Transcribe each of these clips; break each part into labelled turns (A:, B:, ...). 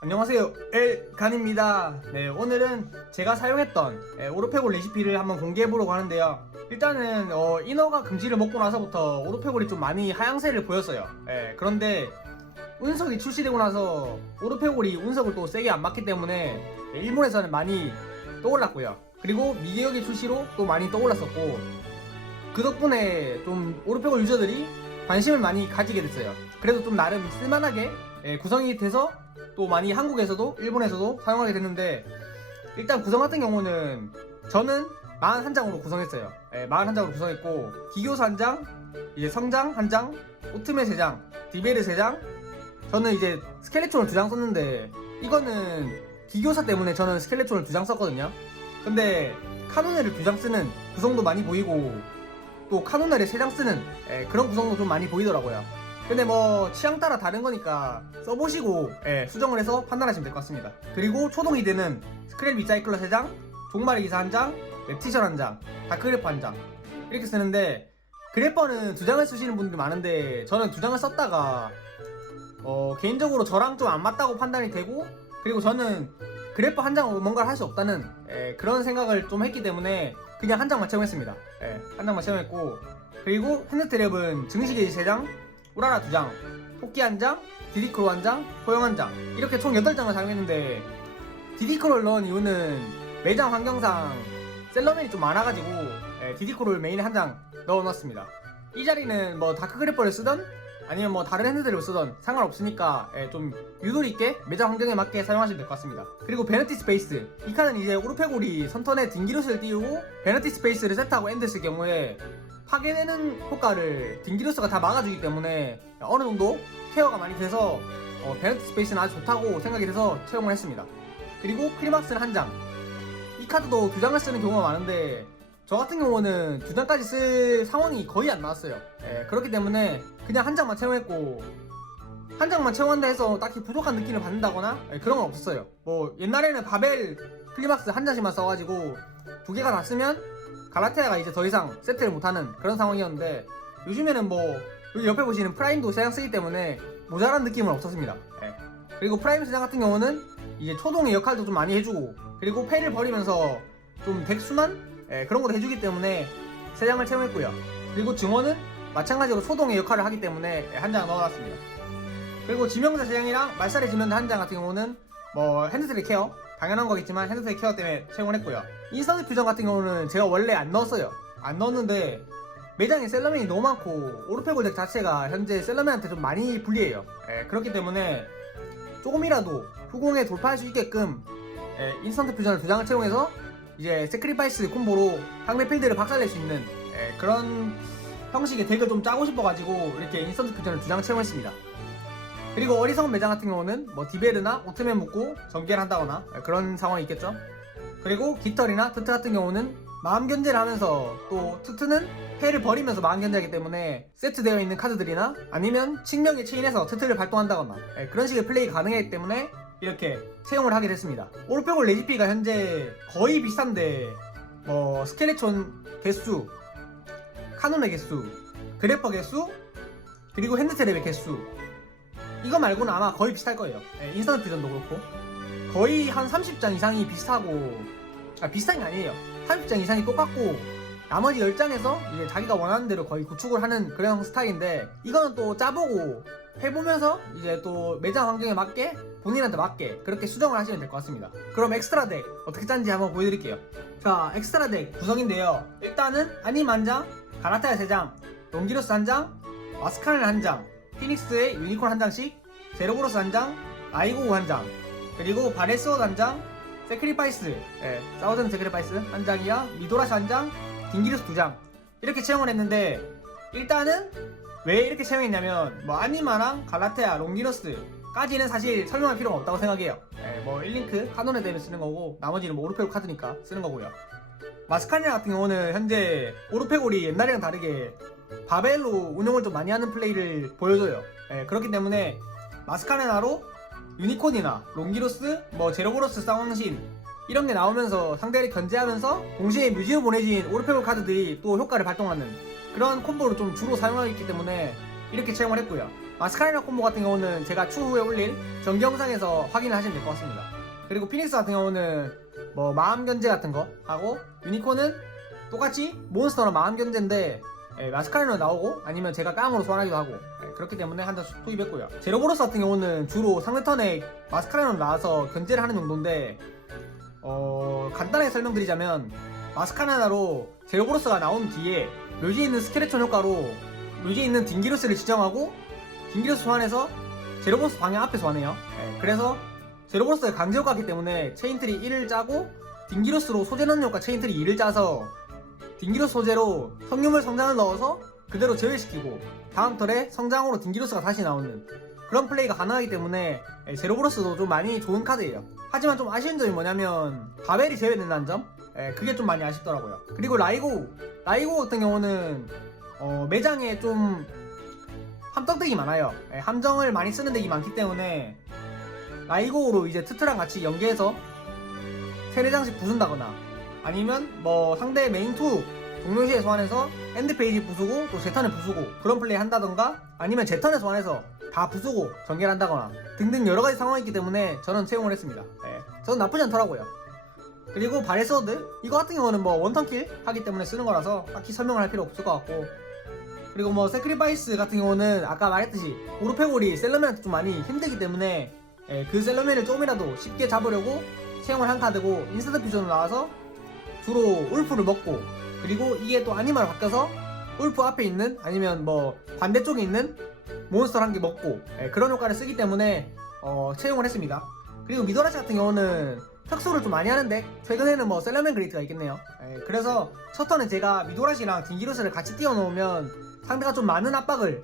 A: 안녕하세요. 엘간입니다. 네 오늘은 제가 사용했던 예, 오르페골 레시피를 한번 공개해 보려고 하는데요. 일단은 어, 인어가 금지를 먹고 나서부터 오르페골이 좀 많이 하향세를 보였어요. 예, 그런데 운석이 출시되고 나서 오르페골이 운석을 또 세게 안 맞기 때문에 예, 일본에서는 많이 떠올랐고요. 그리고 미개역의 출시로 또 많이 떠올랐었고 그 덕분에 좀 오르페골 유저들이 관심을 많이 가지게 됐어요 그래도 좀 나름 쓸만하게 예, 구성이 돼서 또 많이 한국에서도 일본에서도 사용하게 됐는데 일단 구성 같은 경우는 저는 41장으로 구성했어요. 예, 41장으로 구성했고 기교사 한 장, 이제 성장 한 장, 오트메 3장, 디베르 3장 저는 이제 스켈레톤을 2장 썼는데 이거는 기교사 때문에 저는 스켈레톤을 2장 썼거든요. 근데 카노네를 2장 쓰는 구성도 많이 보이고 또 카노네를 3장 쓰는 예, 그런 구성도 좀 많이 보이더라고요. 근데 뭐 취향 따라 다른 거니까 써보시고 예, 수정을 해서 판단하시면 될 것 같습니다. 그리고 초동이 되는 스크랩 리사이클러 3장, 종말의 기사 1장, 랩티션 1장, 다크그래퍼 1장 이렇게 쓰는데 그래퍼는 두 장을 쓰시는 분들이 많은데 저는 두 장을 썼다가 어, 개인적으로 저랑 좀 안 맞다고 판단이 되고 그리고 저는 그래퍼 한 장으로 뭔가를 할 수 없다는 예, 그런 생각을 좀 했기 때문에 그냥 한 장만 채용했습니다. 예, 한 장만 채용했고 그리고 핸드트랩은 증식의 3장, 우라라 2장, 토끼 1장, 디디크로 1장, 소형 1장 이렇게 총 8장을 사용했는데 디디크로를 넣은 이유는 매장 환경상 셀러맨이 좀 많아가지고 예, 디디크로를 메인에 한 장 넣어놨습니다 이 자리는 뭐 다크그래퍼를 쓰던 아니면 뭐 다른 핸드들을 쓰던 상관없으니까 예, 좀 유도리 있게 매장 환경에 맞게 사용하시면 될 것 같습니다 그리고 베너티 스페이스 이 칸은 이제 오르페골이 선턴에 딩기루스를 띄우고 베너티 스페이스를 세트하고 엔드 쓸 경우에 파괴되는 효과를 딩기루스가 다 막아주기 때문에 어느 정도 케어가 많이 돼서 어, 베너티 스페이스는 아주 좋다고 생각이 돼서 채용을 했습니다. 그리고 크리막스는 한 장. 이 카드도 두 장을 쓰는 경우가 많은데 저 같은 경우는 두 장까지 쓸 상황이 거의 안 나왔어요. 예, 그렇기 때문에 그냥 한 장만 채용했고 한 장만 채용한다 해서 딱히 부족한 느낌을 받는다거나 예, 그런 건 없었어요. 뭐 옛날에는 바벨 클리막스 한 장씩만 써가지고 두 개가 다 쓰면 갈라테아가 이제 더 이상 세트를 못하는 그런 상황이었는데 요즘에는 뭐 여기 옆에 보시는 프라임도 세장 쓰기 때문에 모자란 느낌은 없었습니다. 예. 그리고 프라임 세장 같은 경우는 이제 초동의 역할도 좀 많이 해주고 그리고 패를 버리면서 좀 덱순환 예, 그런 것도 해주기 때문에 세 장을 채용했고요. 그리고 증원은 마찬가지로 초동의 역할을 하기 때문에 예, 한장 넣어놨습니다. 그리고 지명자 세 장이랑 말살의 지명자 한장 같은 경우는 뭐 핸드트리 케어 당연한 거겠지만 핸드트리 케어 때문에 채용을 했고요. 인스턴트 퓨전 같은 경우는 제가 원래 안 넣었어요. 안 넣었는데 매장에 셀러맨이 너무 많고 오르페골 덱 자체가 현재 셀러맨한테 좀 많이 불리해요. 예, 그렇기 때문에 조금이라도 후공에 돌파할 수 있게끔 예, 인스턴트 퓨전을 두 장을 채용해서 이제 세크리파이스 콤보로 상대 필드를 박살낼 수 있는 예, 그런 형식의 덱을 좀 짜고 싶어가지고 이렇게 인스턴트 퓨전을 두 장 채용했습니다. 그리고 어리석은 매장 같은 경우는 뭐 디베르나 오트맨 묶고 전개를 한다거나 예, 그런 상황이 있겠죠. 그리고 깃털이나 트트 같은 경우는 마음 견제를 하면서 또 트트는 패를 버리면서 마음 견제하기 때문에 세트되어 있는 카드들이나 아니면 측명의 체인에서 트트를 발동한다거나 예, 그런 식의 플레이가 가능하기 때문에 이렇게 채용을 하게 됐습니다. 오르페골 레지피가 현재 거의 비슷한데 뭐 스켈레톤 개수, 카논의 개수, 그래퍼 개수, 그리고 핸드트랩의 개수 이거 말고는 아마 거의 비슷할 거예요. 예, 인스턴트 퓨전도 그렇고 거의 한 30장 이상이 비슷하고 아 비슷한 게 아니에요 30장 이상이 똑같고 나머지 10장에서 이제 자기가 원하는 대로 거의 구축을 하는 그런 스타일인데 이거는 또 짜보고 해보면서 이제 또 매장 환경에 맞게 본인한테 맞게 그렇게 수정을 하시면 될 것 같습니다. 그럼 엑스트라 덱 어떻게 짠지 한번 보여드릴게요. 자 엑스트라 덱 구성인데요. 일단은 아님 한장 가라타야 3장 롱기로스 한장 마스카넬 한장 피닉스의 유니콘 한 장씩 제로브로스 한장 아이고우 한장 그리고 바레스워 단장, 세크리파이스, 예, 사우전 세크리파이스 한 장이야, 미도라시 한 장, 딩기루스 두 장. 이렇게 채용을 했는데, 일단은 왜 이렇게 채용했냐면, 뭐, 아니마랑 갈라테아, 롱기러스까지는 사실 설명할 필요가 없다고 생각해요. 예, 뭐, 1링크 카논에 대면 쓰는 거고, 나머지는 뭐, 오르페골 카드니까 쓰는 거고요. 마스카니아 같은 경우는 현재 오르페골이 옛날이랑 다르게 바벨로 운영을 좀 많이 하는 플레이를 보여줘요. 예, 그렇기 때문에 마스카네나로 유니콘이나 롱기로스, 뭐 제로브로스 쌍왕신 이런 게 나오면서 상대를 견제하면서 동시에 뮤지엄 보내진 오르페골 카드들이 또 효과를 발동하는 그런 콤보를 좀 주로 사용하고 있기 때문에 이렇게 채용을 했고요. 마스카레나 콤보 같은 경우는 제가 추후에 올릴 정기 영상에서 확인을 하시면 될 것 같습니다. 그리고 피닉스 같은 경우는 뭐 마음 견제 같은 거 하고 유니콘은 똑같이 몬스터랑 마음 견제인데 예, 마스카레나 나오고 아니면 제가 깡으로 소환하기도 하고 예, 그렇기 때문에 한 장 투입했고요. 제로보로스 같은 경우는 주로 상대 턴에 마스카레나 나와서 견제를 하는 정도인데 어, 간단하게 설명드리자면 마스카레나로 제로보로스가 나온 뒤에 묘지에 있는 스케레톤 효과로 묘지에 있는 딩기루스를 지정하고 딩기루스 소환해서 제로보로스 방향 앞에 소환해요. 예, 그래서 제로보로스가 강제 효과이기 때문에 체인트리 1을 짜고 딩기루스로 소재 넣는 효과 체인트리 2를 짜서 딩기루스 소재로 성유물 성장을 넣어서 그대로 제외시키고 다음 턴에 성장으로 딩기루스가 다시 나오는 그런 플레이가 가능하기 때문에 예, 제로브로스도 좀 많이 좋은 카드예요. 하지만 좀 아쉬운 점이 뭐냐면 바벨이 제외된다는 점? 예, 그게 좀 많이 아쉽더라고요. 그리고 라이고 라이고 같은 경우는 어, 매장에 좀 함떡덱이 많아요. 예, 함정을 많이 쓰는 덱이 많기 때문에 라이고로 이제 트트랑 같이 연계해서 세네 장씩 부순다거나 아니면 뭐 상대 메인 투 동료시에 소환해서 엔드 페이지 부수고 또 제턴에 부수고 그런 플레이 한다던가 아니면 제턴에 소환해서 다 부수고 전개를 한다거나 등등 여러 가지 상황이 있기 때문에 저는 채용을 했습니다. 예, 저는 나쁘지 않더라고요. 그리고 바레스워드 이거 같은 경우는 뭐 원턴킬 하기 때문에 쓰는 거라서 딱히 설명을 할 필요 없을 것 같고 그리고 뭐 세크리파이스 같은 경우는 아까 말했듯이 오르페골이 셀러맨한테 좀 많이 힘들기 때문에 예, 그 셀러맨을 조금이라도 쉽게 잡으려고 채용을 한 카드고 인스턴트 퓨전으로 나와서 주로 울프를 먹고 그리고 이게 또 아니마로 바뀌어서 울프 앞에 있는 아니면 뭐 반대쪽에 있는 몬스터 한 개 먹고 예, 그런 효과를 쓰기 때문에 어, 채용을 했습니다. 그리고 미도라시 같은 경우는 특수를 좀 많이 하는데 최근에는 뭐 셀러맨 그레이트가 있겠네요. 예, 그래서 첫 턴에 제가 미도라시랑 딩기루스를 같이 띄워놓으면 상대가 좀 많은 압박을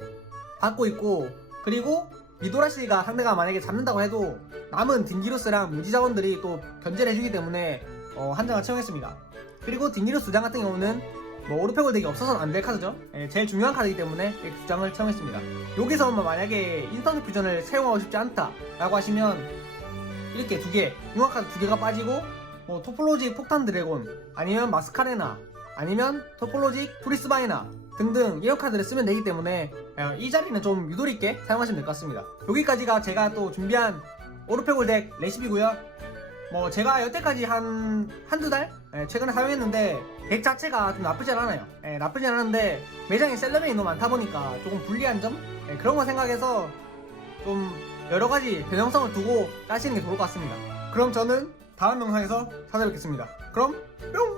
A: 받고 있고 그리고 미도라시가 상대가 만약에 잡는다고 해도 남은 딩기루스랑 뮤지 자원들이 또 견제를 해주기 때문에 어, 한 장을 채용했습니다. 그리고 딩기루스 두장 같은 경우는 뭐 오르페골 덱이 없어서는 안 될 카드죠. 예, 제일 중요한 카드이기 때문에 이두 장을 채용했습니다. 여기서 뭐 만약에 인스턴트 퓨전을 사용하고 싶지 않다 라고 하시면 이렇게 두 개, 융합 카드 두 개가 빠지고 뭐 토폴로지 폭탄 드래곤 아니면 마스카레나 아니면 토폴로지 프리스바이나 등등 이런 카드를 쓰면 되기 때문에 어, 이 자리는 좀 유도리 있게 사용하시면 될 것 같습니다. 여기까지가 제가 또 준비한 오르페골 덱 레시피고요. 뭐 제가 여태까지 한 한두 달 예, 최근에 사용했는데 덱 자체가 좀 나쁘지 않아요. 예, 나쁘지 않은데 매장에 셀러맨이 너무 많다 보니까 조금 불리한 점 예, 그런 거 생각해서 좀 여러 가지 변형성을 두고 짜시는 게 좋을 것 같습니다. 그럼 저는 다음 영상에서 찾아뵙겠습니다. 그럼 뿅!